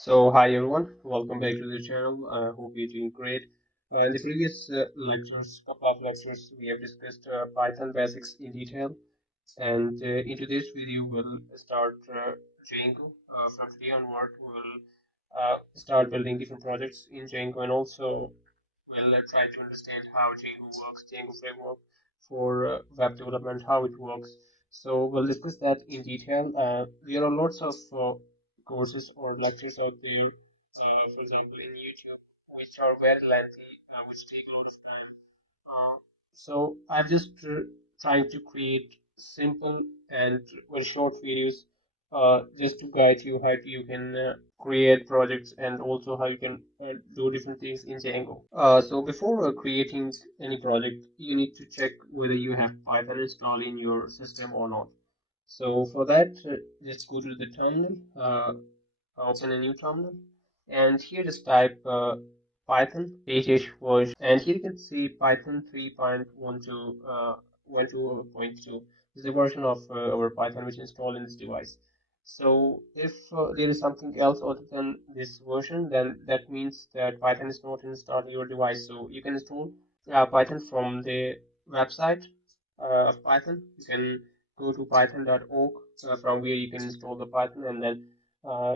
So, hi everyone, welcome back to the channel. I hope you're doing great. In the previous couple of lectures, we have discussed Python basics in detail, and in today's video, we'll start Django. From today onward, we'll start building different projects in Django, and also we'll try to understand how Django works, Django framework for web development, how it works. So, we'll discuss that in detail. There are lots of courses or lectures out there, for example, in YouTube, which are very lengthy, which take a lot of time. So I'm just trying to create simple and very short videos, just to guide you how you can create projects and also how you can do different things in Django. So before creating any project, you need to check whether you have Python installed in your system or not. So for that, just go to the terminal, open a new terminal, and here just type Python dash version, and here you can see Python 3.12 12.2 is the version of our Python which is installed in this device. So if there is something else other than this version, then that means that Python is not installed on your device. So you can install Python from the website of Python. You can go to python.org, from where you can install the Python, and then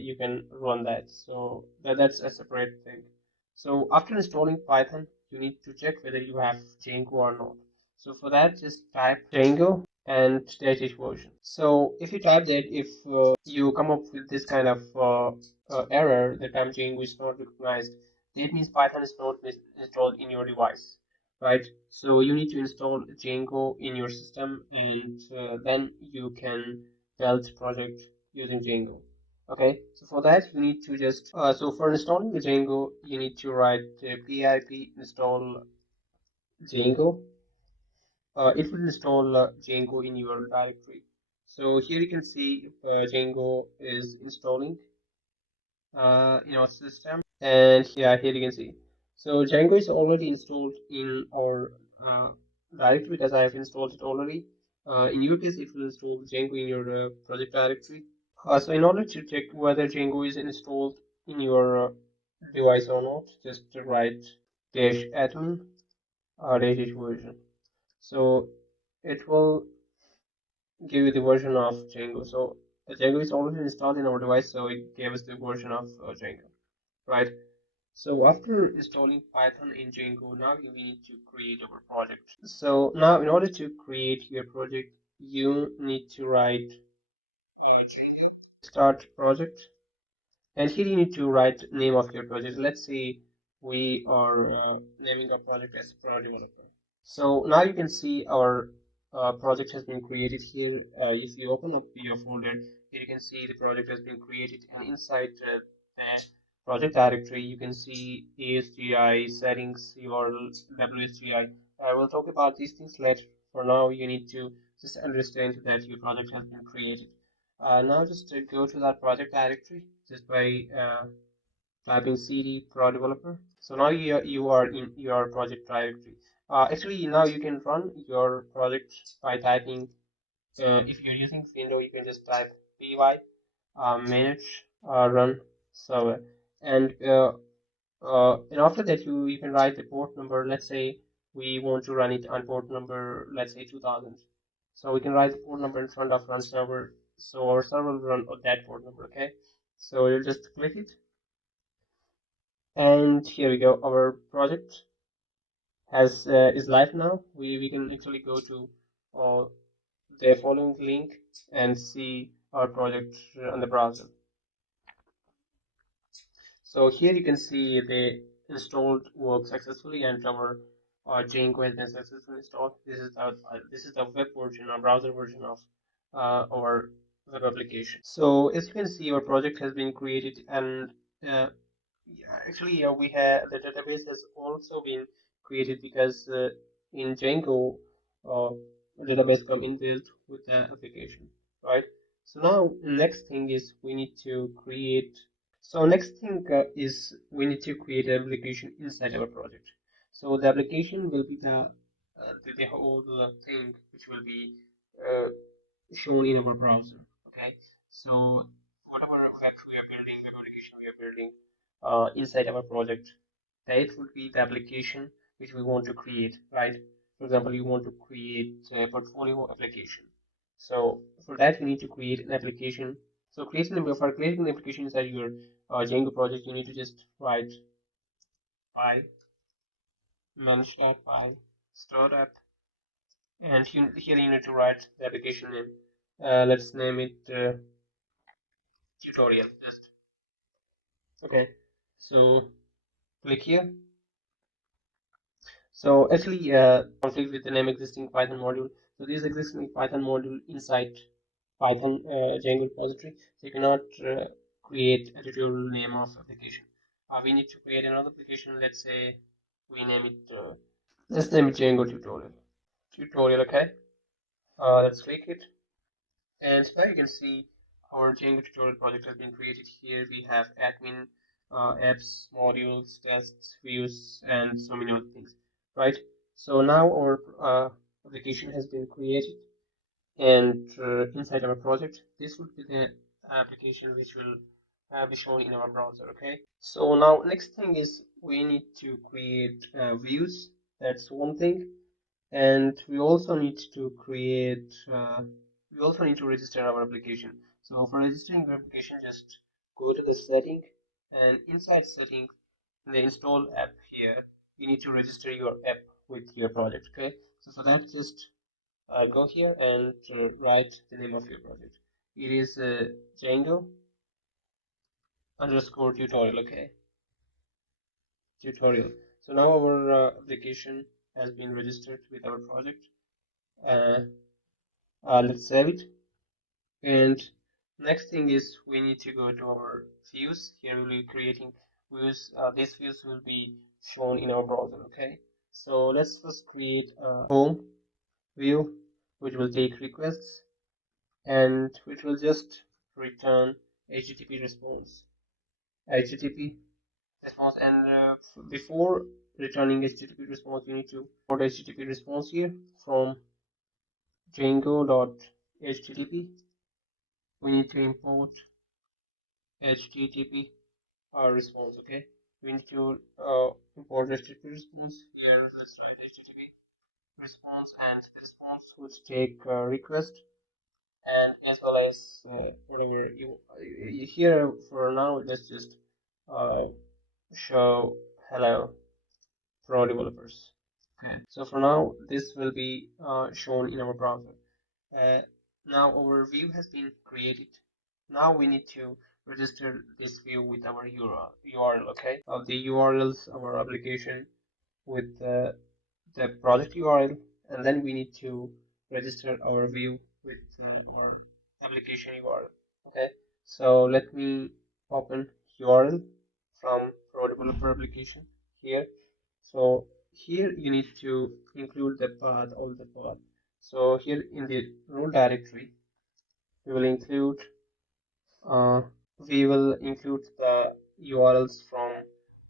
you can run that. So that's a separate thing. So after installing Python, you need to check whether you have Django or not. So for that, just type Django and dash version. So if you type that, if you come up with this kind of error that time Django is not recognized, that means Python is not installed in your device, right? So you need to install Django in your system, and then you can build project using Django. Okay, so for that you need to just so for installing the Django, you need to write pip install Django. It will install Django in your directory. So here you can see Django is installing in our system, and yeah, here you can see. So Django is already installed in our directory because I have installed it already. In your case, it will install Django in your project directory. So in order to check whether Django is installed in your device or not, just write dash admin dash version. So it will give you the version of Django. So Django is already installed in our device, so it gave us the version of Django, right? So after installing Python in Django, now you need to create our project. So now in order to create your project, you need to write start project. And here you need to write name of your project. Let's say we are naming our project as Pro Developer. So now you can see our project has been created here. If you open up your folder, here you can see the project has been created, and inside the project directory, you can see ASGI settings, your WSGI. I will talk about these things later. For now, you need to just understand that your project has been created. Now just go to that project directory just by typing cd pro developer. So now you are in your project directory. Actually, now you can run your project by typing. If you're using Windows, you can just type py manage run server, and after that you can write the port number. Let's say we want to run it on port number, let's say 2000. So we can write the port number in front of run server. So our server will run on that port number. Okay. So you'll just click it, and here we go. Our project has is live now. We can actually go to uh, the following link and see our project on the browser. So here you can see the installed work successfully, and our Django has been successfully installed. This is the web version or browser version of our web application. So as you can see, our project has been created, and yeah, actually, we have the database has also been created because in Django, uh, database come inbuilt with the application, right? So now the next thing is we need to create. So next thing is we need to create an application inside our project. So the application will be the whole thing which will be shown in our browser. Okay, so whatever web we are building, web application we are building inside our project, that would be the application which we want to create, right? For example, you want to create a portfolio application. So for that, you need to create an application. So for creating an application inside your Django project, you need to just write py manage.py startup, and here you need to write the application name. Let's name it tutorial. Just okay. So click here. So actually, conflict with the name existing Python module. So this existing Python module inside Python Django repository. So you cannot create a tutorial name of application. We need to create another application. Let's say we name it. Let's name it Django tutorial. Tutorial. Okay. Let's click it. And so now you can see our Django tutorial project has been created. Here we have admin, apps, modules, tests, views, and so many other things, right? So now our application has been created, and inside our project, this would be the application which will be shown in our browser, okay? So now next thing is we need to create views. That's one thing, and we also need to register our application. So for registering your application, just go to the setting, and inside setting, in the install app here, you need to register your app with your project. Okay, so for that, just go here and write the name of your project. It is Django underscore tutorial. Okay, tutorial. So now our application has been registered with our project. uh, let's save it. And next thing is we need to go to our views. Here we'll be creating views. These views will be shown in our browser. Okay. So let's first create a home view, which will take requests and which will just return HTTP response. HTTP response, and before returning HTTP response, you need to import HTTP response here from Django.http. We need to import HTTP response. Okay, we need to import HTTP response here. Let's write HTTP response, and the response would take request, and as well as whatever you here. For now, let's just uh, show hello pro developers. Okay, so for now this will be shown in our browser. uh, Now our view has been created. Now we need to register this view with our URL, okay? The URLs of our application with the project URL, and then we need to register our view with our application URL, okay? So let me open URL from Pro Developer application here. So here you need to include the path, all the path. So here in the role directory, we will include uh, the URLs from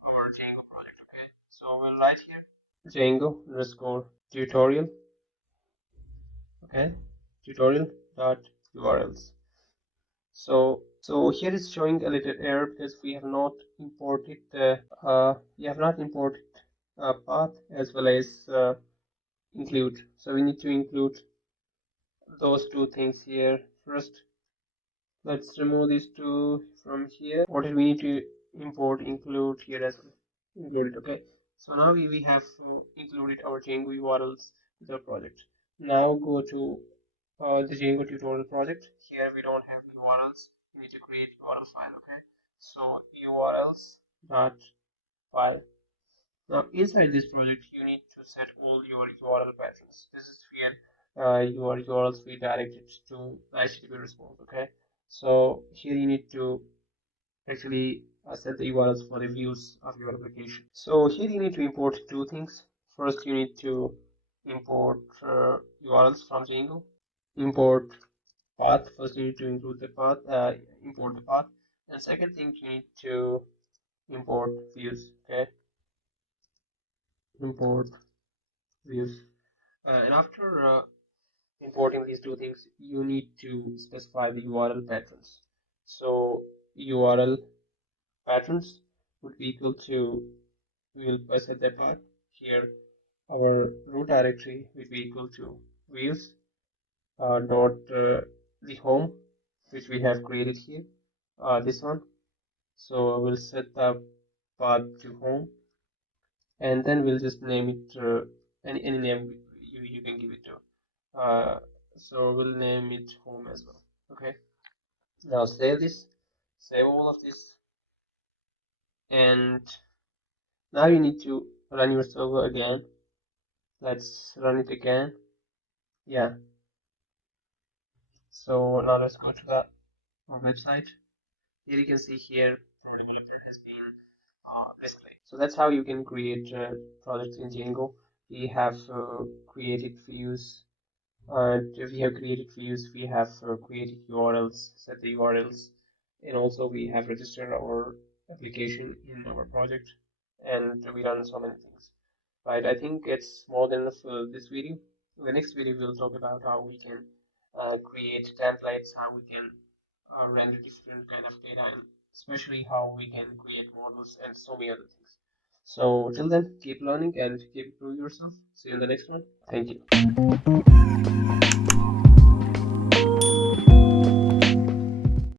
our Django project. Okay, so we'll write here Django underscore tutorial. Okay, tutorial dot URLs. So here is showing a little error because we have not imported path as well as include. So we need to include those two things here first. Let's remove these two from here. What did we need to import? Include here as well. Include it. Okay. So now we have included our Django URLs with our project. Now go to the Django tutorial project. Here we don't have URLs. We need to create URL file. Okay. So URLs dot file. Now inside this project, you need to set all your URL patterns. This is where your URLs will be directed to the HTTP response. Okay, so here you need to actually set the URLs for the views of your application. So here you need to import two things. First, you need to import URLs from Django. Import path. First, you need to include the path. Import the path. And second thing, you need to import views. Okay, import views. And after importing these two things, you need to specify the URL patterns. So URL patterns would be equal to, we will set that part here. Our root directory would be equal to views dot the home, which we have created here, this one. So we'll set the path to home, and then we'll just name it any name you can give it to. So we'll name it home as well. Okay. Now save this, save all of this, and now you need to run your server again. Let's run it again. Yeah. So now let's go to the our website. Here you can see here the developer has been displayed. So that's how you can create projects in Django. We have created views. If we have created views, we have created URLs, set the URLs, and also we have registered our application in our project, and we run so many things. Right, I think it's more than enough for this video. In the next video, we'll talk about how we can create templates, how we can render different kind of data, and especially how we can create models and so many other things. So till then, keep learning and keep improving yourself. See you in the next one. Thank you.